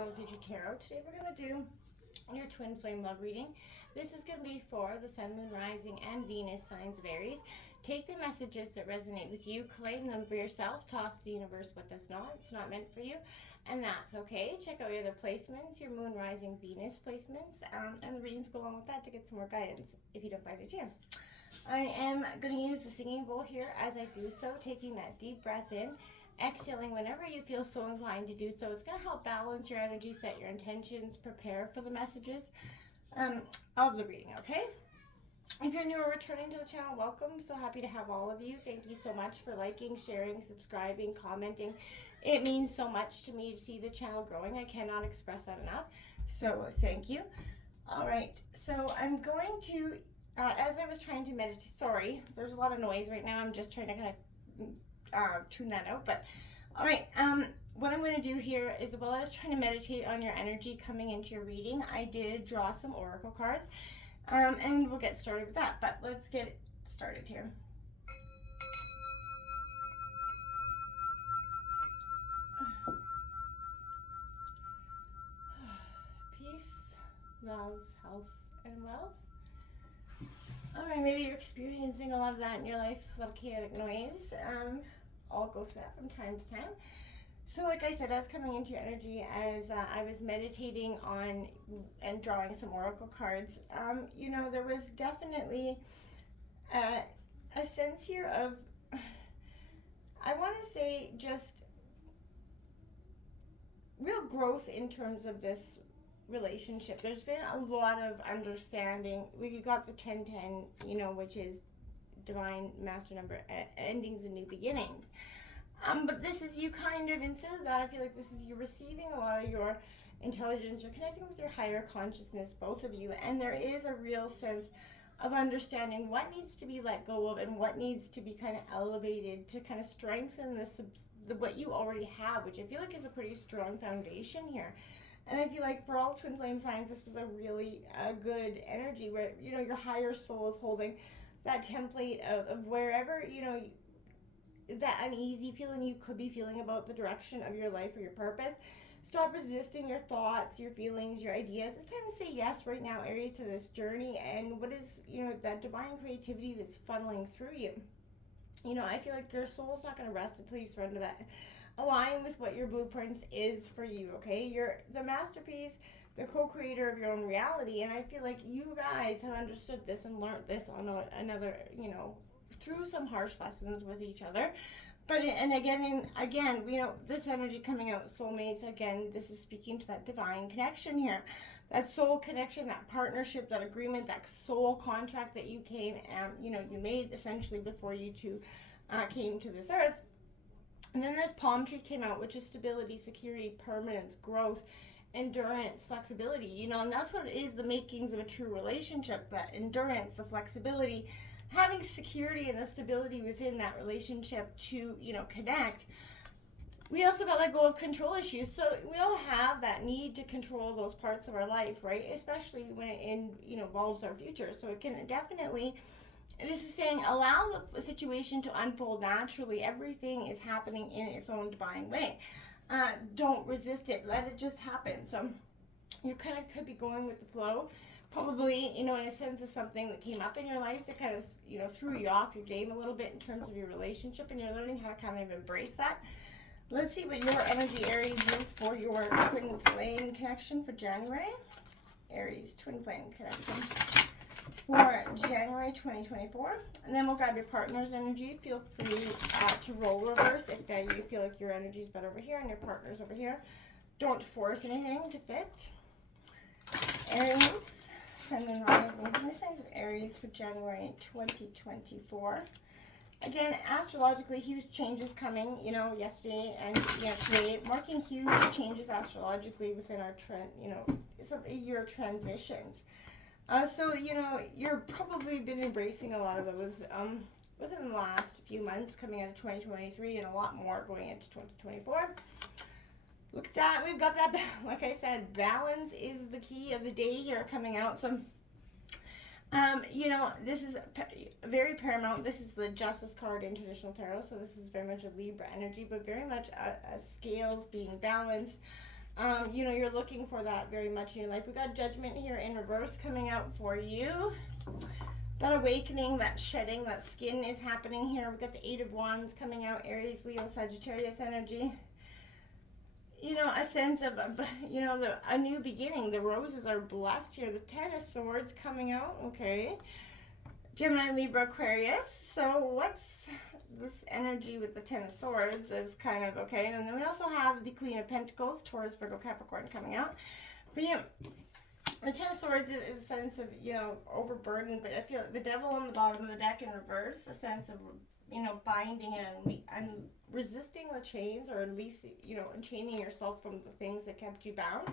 Channel Future Tarot. Today we're going to do your twin flame love reading. This is going to be for the Sun, Moon, Rising, and Venus signs of Aries. Take the messages that resonate with you, claim them for yourself, toss the universe what does not. It's not meant for you, and that's okay. Check out your other placements, your Moon, Rising, Venus placements, and the readings go along with that to get some more guidance if you don't find it here. I am going to use the singing bowl here as I do so, taking that deep breath in, exhaling whenever you feel so inclined to do so. It's going to help balance your energy, set your intentions, prepare for the messages of the reading, okay? If you're new or returning to the channel, welcome. So happy to have all of you. Thank you so much for liking, sharing, subscribing, commenting. It means so much to me to see the channel growing. I cannot express that enough. So thank you. All right, so I'm going to, as I was trying to meditate, sorry, there's a lot of noise right now. I'm just trying to kind of tune that out. But all right, what I'm going to do here is, while I was trying to meditate on your energy coming into your reading, I did draw some oracle cards, and we'll get started with that. But let's get started here. Peace, love, health, and wealth. All right, maybe you're experiencing a lot of that in your life, a lot of chaotic noise. I'll go through that from time to time. So like I said, I was coming into your energy as I was meditating on and drawing some oracle cards. You know, there was definitely a sense here of, I want to say, just real growth in terms of this relationship. There's been a lot of understanding. We got the 1010, you know, which is divine master number, endings and new beginnings. But this is you kind of, instead of that, I feel like this is you receiving a lot of your intelligence. You're connecting with your higher consciousness, both of you, and there is a real sense of understanding what needs to be let go of and what needs to be kind of elevated to kind of strengthen what you already have, which I feel like is a pretty strong foundation here. And I feel like for all twin flame signs, this was a really good energy where, you know, your higher soul is holding that template of wherever, you know, that uneasy feeling you could be feeling about the direction of your life or your purpose. Stop resisting your thoughts, your feelings, your ideas. It's time to say yes right now, Aries, to this journey and what is, you know, that divine creativity that's funneling through you. You know, I feel like your soul's not going to rest until you surrender that. Align with what your blueprints is for you, okay? You're the masterpiece, the co-creator of your own reality, and I feel like you guys have understood this and learned this on another, you know, through some harsh lessons with each other. But, and again, you know, this energy coming out, soulmates, again, this is speaking to that divine connection here. That soul connection, that partnership, that agreement, that soul contract that you came and, you know, you made essentially before you two came to this earth. And then this palm tree came out, which is stability, security, permanence, growth, endurance, flexibility, you know, and that's what it is, the makings of a true relationship, that endurance, the flexibility, having security and the stability within that relationship to, you know, connect. We also got let go of control issues. So we all have that need to control those parts of our life, right? Especially when it you know, involves our future. So it can definitely, this is saying, allow the situation to unfold naturally. Everything is happening in its own divine way. Don't resist it. Let it just happen. So you kind of could be going with the flow. Probably, you know, in a sense of something that came up in your life that kind of, you know, threw you off your game a little bit in terms of your relationship, and you're learning how to kind of embrace that. Let's see what your energy, Aries, is for your twin flame connection for January. Aries twin flame connection for January 2024. And then we'll grab your partner's energy. Feel free to roll reverse if you feel like your energy is better over here and your partner's over here. Don't force anything to fit. Aries, Sun, Moon, Rising, the signs of Aries for January 2024. Again, astrologically, huge changes coming, you know, yesterday and today, marking huge changes astrologically within our trend, you know, your transitions. So, you know, you're probably been embracing a lot of those within the last few months coming out of 2023 and a lot more going into 2024. Look at that, we've got that, like I said, balance is the key of the day here coming out. So, you know, this is very paramount. This is the Justice card in traditional tarot, so this is very much a Libra energy, but very much a scales being balanced, You know, you're looking for that very much in your life. We got Judgment here in reverse coming out for you. That awakening, that shedding, that skin is happening here. We got the Eight of Wands coming out, Aries, Leo, Sagittarius energy. You know, a sense of, you know, a new beginning. The roses are blessed here. The Ten of Swords coming out, okay. Gemini, Libra, Aquarius. So what's this energy with the Ten of Swords is kind of okay. And then we also have the Queen of Pentacles, Taurus, Virgo, Capricorn coming out. For you, the Ten of Swords is a sense of, you know, overburdened, but I feel like the Devil on the bottom of the deck in reverse, a sense of, you know, binding and resisting the chains, or at least, you know, enchaining yourself from the things that kept you bound.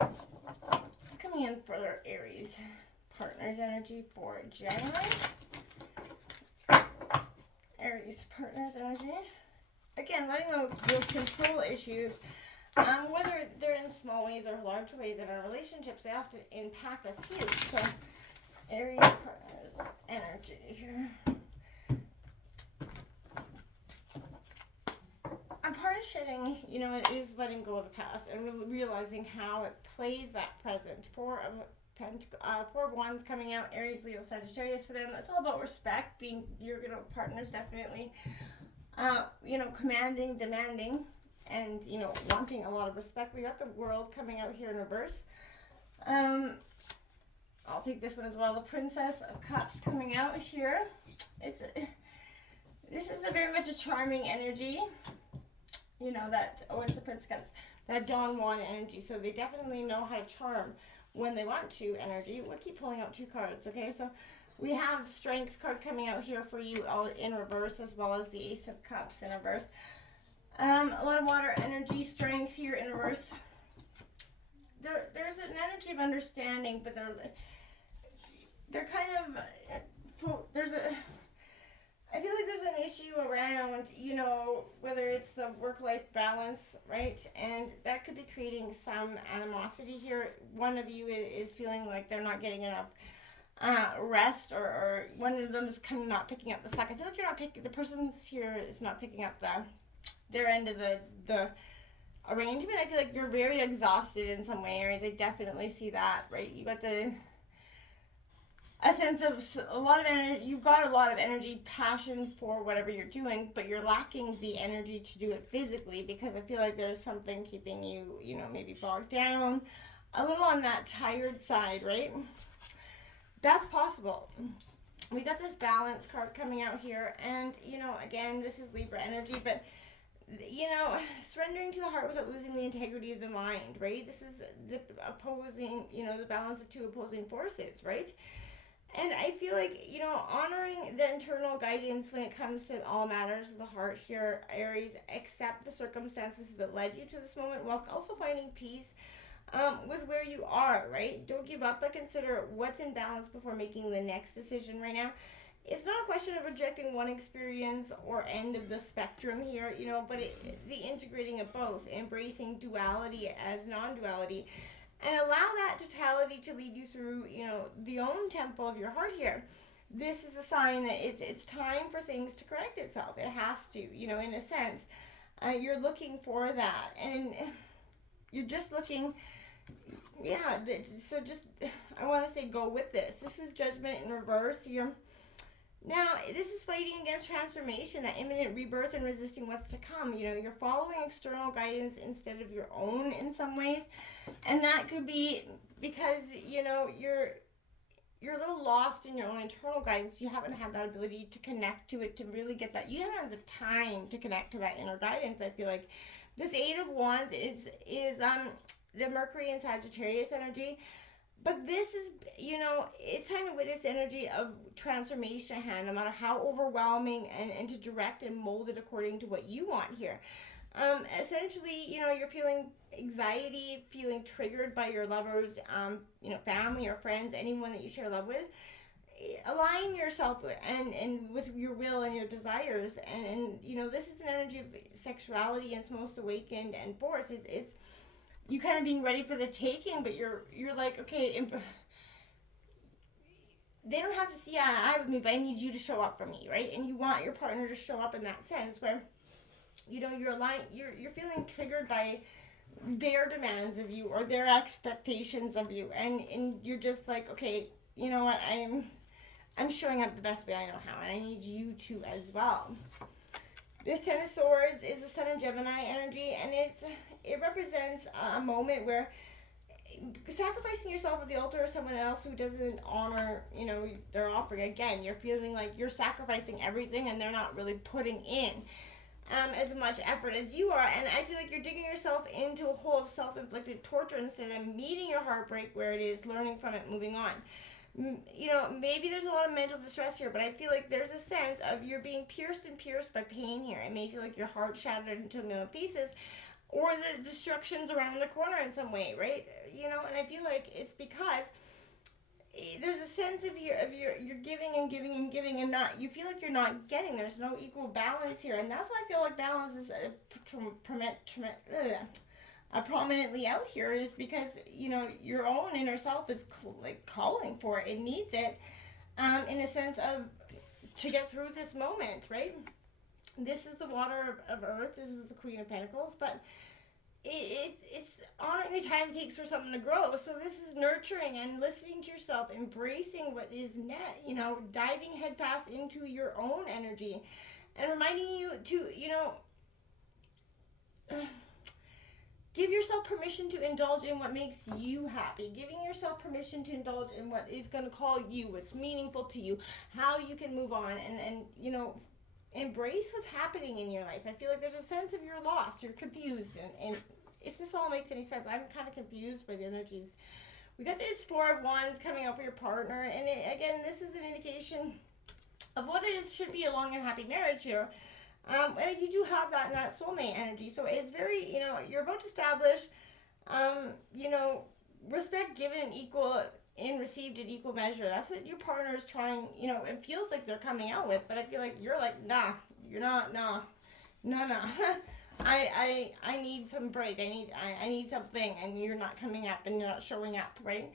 It's coming in for Aries partners energy for January. Aries partners energy. Again, letting go those control issues, whether they're in small ways or large ways in our relationships, they often impact us huge. So, Aries partners energy here. And part of shedding, you know, it is letting go of the past and really realizing how it plays that present. Four of Wands coming out, Aries, Leo, Sagittarius for them. That's all about respect, being your, you know, partners definitely, you know, commanding, demanding, and, you know, wanting a lot of respect. We got the World coming out here in reverse. I'll take this one as well. The Princess of Cups coming out here. This is a very much a charming energy. You know, that, oh, it's the Prince of Cups. That Don Juan energy. So they definitely know how to charm when they want to energy. We'll keep pulling out two cards, okay? So we have Strength card coming out here for you, all in reverse, as well as the Ace of Cups in reverse. A lot of water energy, Strength here in reverse. There's an energy of understanding, but they're kind of, I feel like there's an issue around, you know, whether it's the work-life balance, right? And that could be creating some animosity here. One of you is feeling like they're not getting enough rest, or one of them is kind of not picking up the slack. I feel like you're not picking, the person's here is not picking up their end of the arrangement. I feel like you're very exhausted in some way, Aries. I definitely see that, right? You got a sense of a lot of energy. You've got a lot of energy, passion for whatever you're doing, but you're lacking the energy to do it physically, because I feel like there's something keeping you, you know, maybe bogged down, a little on that tired side, right? That's possible. We got this Balance card coming out here, and, you know, again, this is Libra energy, but, you know, surrendering to the heart without losing the integrity of the mind, right? This is the opposing, you know, the balance of two opposing forces, right? And I feel like, you know, honoring the internal guidance when it comes to all matters of the heart here, Aries, accept the circumstances that led you to this moment while also finding peace with where you are, right? Don't give up, but consider what's in balance before making the next decision right now. It's not a question of rejecting one experience or end of the spectrum here, you know, but the integrating of both, embracing duality as non-duality, and allow that totality to lead you through, you know, the own tempo of your heart here. This is a sign that it's time for things to correct itself. It has to, you know, in a sense. You're looking for that, and you're just looking, yeah, so just, I want to say go with this. This is Judgment in reverse here. Now, this is fighting against transformation, that imminent rebirth, and resisting what's to come. You know, you're following external guidance instead of your own in some ways. And that could be because, you know, you're a little lost in your own internal guidance. You haven't had that ability to connect to it, to really get that. You haven't had the time to connect to that inner guidance, I feel like. This Eight of Wands is the Mercury and Sagittarius energy. But this is, you know, it's time to witness energy of transformation hand, no matter how overwhelming, and to direct and mold it according to what you want here. Essentially, you know, you're feeling anxiety, feeling triggered by your lovers, you know, family or friends, anyone that you share love with. Align yourself and with your will and your desires. And you know, this is an energy of sexuality, and it's most awakened and force. It's you kind of being ready for the taking, but you're like, okay, they don't have to see eye to eye with me, but I need you to show up for me, right? And you want your partner to show up in that sense, where you know, you're feeling triggered by their demands of you or their expectations of you, and you're just like, okay, you know what, I'm showing up the best way I know how, and I need you to as well. This Ten of Swords is the Sun and Gemini energy, and it represents a moment where sacrificing yourself at the altar of someone else who doesn't honor, you know, their offering. Again, you're feeling like you're sacrificing everything, and they're not really putting in as much effort as you are. And I feel like you're digging yourself into a hole of self-inflicted torture instead of meeting your heartbreak where it is, learning from it, moving on. You know, maybe there's a lot of mental distress here, but I feel like there's a sense of you're being pierced and pierced by pain here. It may feel like your heart shattered into a million pieces, or the destruction's around the corner in some way, right? You know, and I feel like it's because there's a sense of you're giving and giving and giving, and not, you feel like you're not getting. There's no equal balance here, and that's why I feel like balance is prominently out here, is because, you know, your own inner self is like calling for it. It needs it, in a sense of, to get through this moment, right? This is the water of earth. This is the Queen of Pentacles, but it's honoring the time it takes for something to grow. So this is nurturing and listening to yourself, embracing what is net, you know, diving headfast into your own energy, and reminding you to, you know, give yourself permission to indulge in what makes you happy. Giving yourself permission to indulge in what is going to call you, what's meaningful to you, how you can move on, and you know, embrace what's happening in your life. I feel like there's a sense of you're lost, you're confused, and if this all makes any sense, I'm kind of confused by the energies. We got this Four of Wands coming out for your partner, and again, this is an indication of what it is should be a long and happy marriage here. And you do have that soulmate energy, so it's very, you know, you're about to establish, you know, respect given and equal and received in equal measure. That's what your partner is trying, you know, it feels like they're coming out with, but I feel like you're like, nah, you're not, nah. I need some break. I need something, and you're not coming up and you're not showing up, right?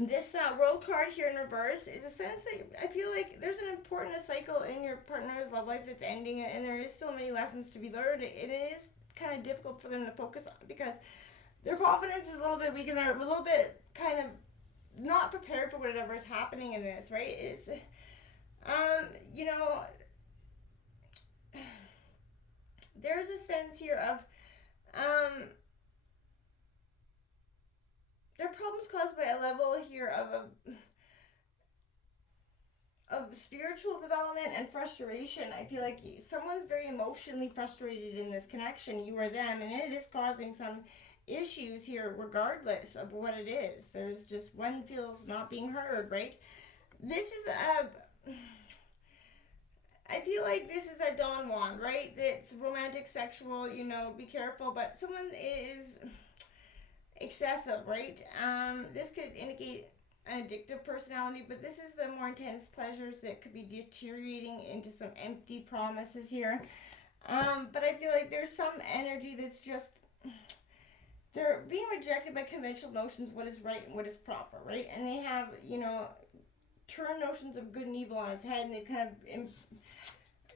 This World card here in reverse is a sense that I feel like there's an important cycle in your partner's love life that's ending, and there is still many lessons to be learned. It is kind of difficult for them to focus on because their confidence is a little bit weak, and they're a little bit kind of not prepared for whatever is happening in this, right? It's, you know, there's a sense here of, there are problems caused by a level here of spiritual development and frustration. I feel like someone's very emotionally frustrated in this connection, you or them, and it is causing some issues here regardless of what it is. There's just one feels not being heard, right? This is I feel like this is a Don Juan, right? It's romantic, sexual, you know, be careful, but someone is excessive, right? This could indicate an addictive personality, but this is the more intense pleasures that could be deteriorating into some empty promises here. But I feel like there's some energy that's just, they're being rejected by conventional notions of what is right and what is proper, right? And they have, you know, turned notions of good and evil on its head, and they've kind of,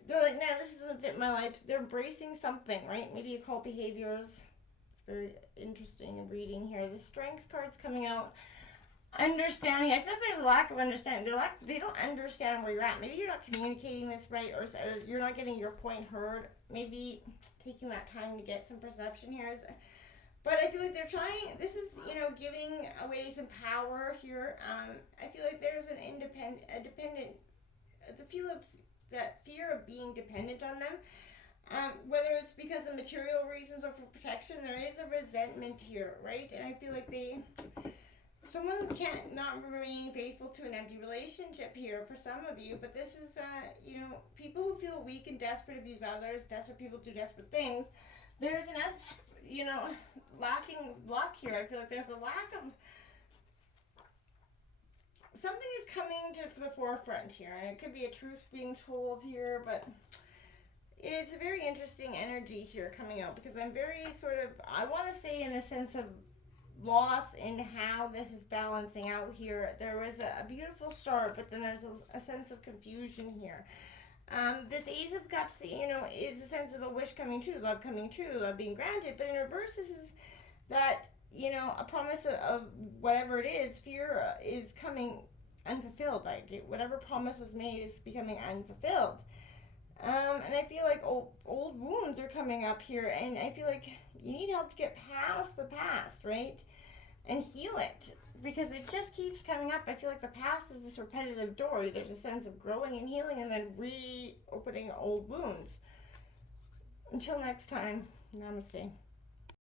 they're like, nah, this doesn't fit my life. They're embracing something, right? Maybe occult behaviors. It's very interesting reading here. The Strength card's coming out. Understanding. I feel like there's a lack of understanding. They don't understand where you're at. Maybe you're not communicating this right, or you're not getting your point heard. Maybe taking that time to get some perception here is, but I feel like they're trying, this is, you know, giving away some power here. I feel like there's an that fear of being dependent on them. Whether it's because of material reasons or for protection, there is a resentment here, right? And I feel like someone can't not remain faithful to an empty relationship here for some of you, but this is, you know, people who feel weak and desperate abuse others. Desperate people do desperate things. There's an, you know, lacking luck here. I feel like there's a lack of, something is coming to the forefront here, and it could be a truth being told here, but it's a very interesting energy here coming out, because I'm very sort of, I want to say in a sense of loss in how this is balancing out here. There was a beautiful start, but then there's a sense of confusion here. This Ace of Cups, is a sense of a wish coming true, love being granted. But in reverse, this is that, a promise of whatever it is, fear is coming unfulfilled. Like whatever promise was made is becoming unfulfilled. And I feel like old wounds are coming up here, and I feel like you need help to get past the past, right? And heal it, because it just keeps coming up. I feel like the past is this repetitive door. There's a sense of growing and healing and then reopening old wounds. Until next time, namaste.